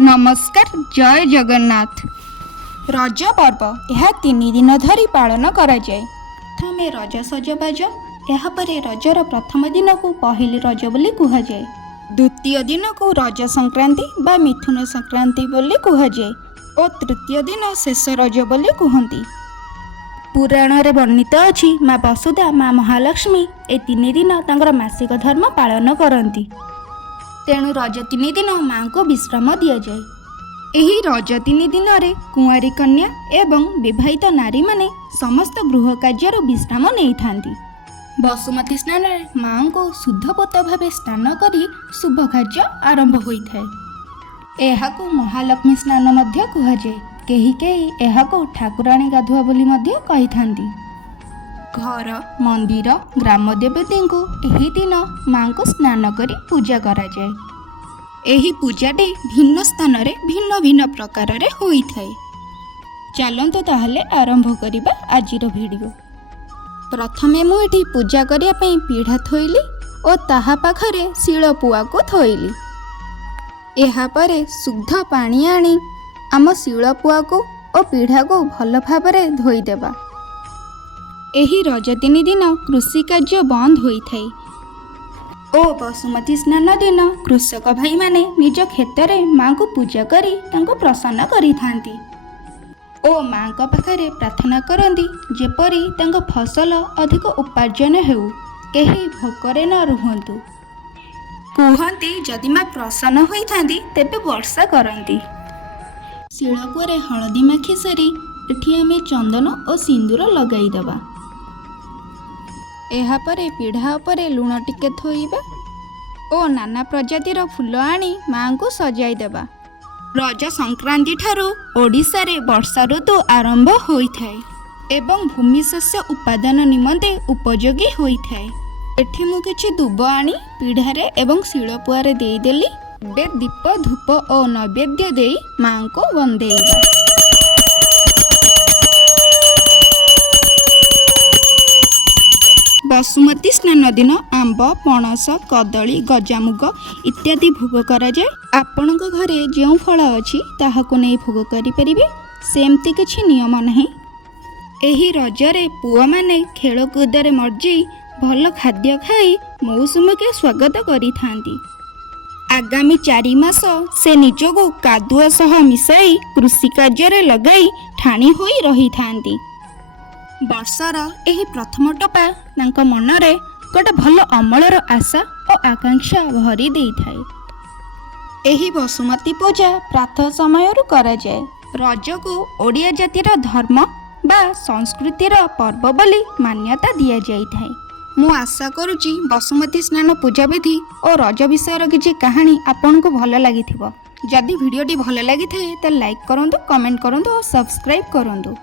नमस्कार जय जगन्नाथ। रज पर्व यह 3 दिन धरी पालन करा जाए। प्रथमे रज सजबाज, यापर रजर प्रथम दिन को पहली रज बोली कहुए। द्वितीय दिन को रज संक्रांति बा मिथुन संक्रांति बोली कहुए और तृतीय दिन शेष रज बोली कहती। पुराण रे वर्णित अछि माँ वसुधा माँ महालक्ष्मी ए 3 दिन तांकर मासिक धर्म पालन करती। तेणु रज 3 दिन माँ को विश्राम दि जाए। एही रज 3 दिन रे कुंवारी कन्या एवं विवाहित नारी माने समस्त गृह कार्य विश्राम नहीं थांती। बसुमती स्नान रे माँ को शुद्धपोत भावे स्नान करी शुभ कार्य आरंभ होइथाए। एहाकु महालक्ष्मी स्नान मध्य कुहाଯାଏ। केही केही एहाकु ठाकुराणी गाधुआ बोली मध्य कहिथांती। घर मंदिर ग्राम देवती को एही दिन माँ को स्नान करी पूजा करा जाए। एही पूजाटी भिन्न स्थान रे भिन्न भिन्न प्रकार रे होइथाए। चलंतु ताहले आरंभ करिबा आजिर वीडियो। प्रथमे मु एठी पूजा करिया पई पीढ़ा थोइली और ताहा पाखरे शिल पुआ को थोइली। एहा परे शुद्ध पानी आनी आम शिल पुआ को और पीढ़ा को भल भाबरे धोई देबा। एही रज 3 दिन कृषि कार्य बंद होइथाए ओ बसुमती स्नान दिन कृषक भाई माने निज खेतरे माँ को पूजा करी तांको प्रसन्न करिथांती ओ माँ का पाखरे प्रार्थना करती जेपरी तांको फसल अधिक उपार्जन हेउ, केही भोकरे न रुहंतु। कहती जदि माँ प्रसन्न होइथांती तेबे वर्षा करती। शिलपुरे हलदी माखी सारी एठी आमे चंदन और सिंदूर लगाई देबा। एहा परे पीढ़ा उपरे लुण टिके थोइबा ओ नाना प्रजातिर फूल आनी माँ को सजाई देबा। रज संक्रांति ठारू ओडिशा रे वर्षा ऋतु आरंभ होइथाए एवं भूमि शस्य उत्पादन निमंते उपयोगी होइथाए। एठी मु किछि दुब आनी पीढ़ारे एवं शिलपुआरे देई देली। बे दीप धूप और नैवेद्य देई माँ को वंदेइबा। बसुमती स्नान दिन आंब पणस कदली गजामुग इत्यादि भोग करा जाए। आपणक घरे जो फल अछि ताहाको नै भोग करि परिबे, सेमती किछि नियम नाही। एही रजरे पुआ माने खेल कूदरे मर्जी भल खाद्य खाई मौसुम के स्वागत करि थांती। आगामी 4 मास से निजको कादुआ सह मिसाई कृषि कार्य लगाई ठाणी होई रही थांती। वर्षर एही प्रथम टोपा तांक मनरे गोटे भल अमलर आशा और आकांक्षा भरी देई थाए। एही बसुमती पूजा प्रातः समय करा जाए। रज को ओडिया जातिर धर्म बा संस्कृतिर पर्व बोली मान्यता दिया जाई थाए। मु आशा करुची बसुमती स्नान पूजा विधि और रज विषय किसी कहानी आपन को भल लगी। जदि वीडियोटी भल लगी थाए तो लाइक करंतु, कमेंट करंतु और सब्सक्राइब करंतु।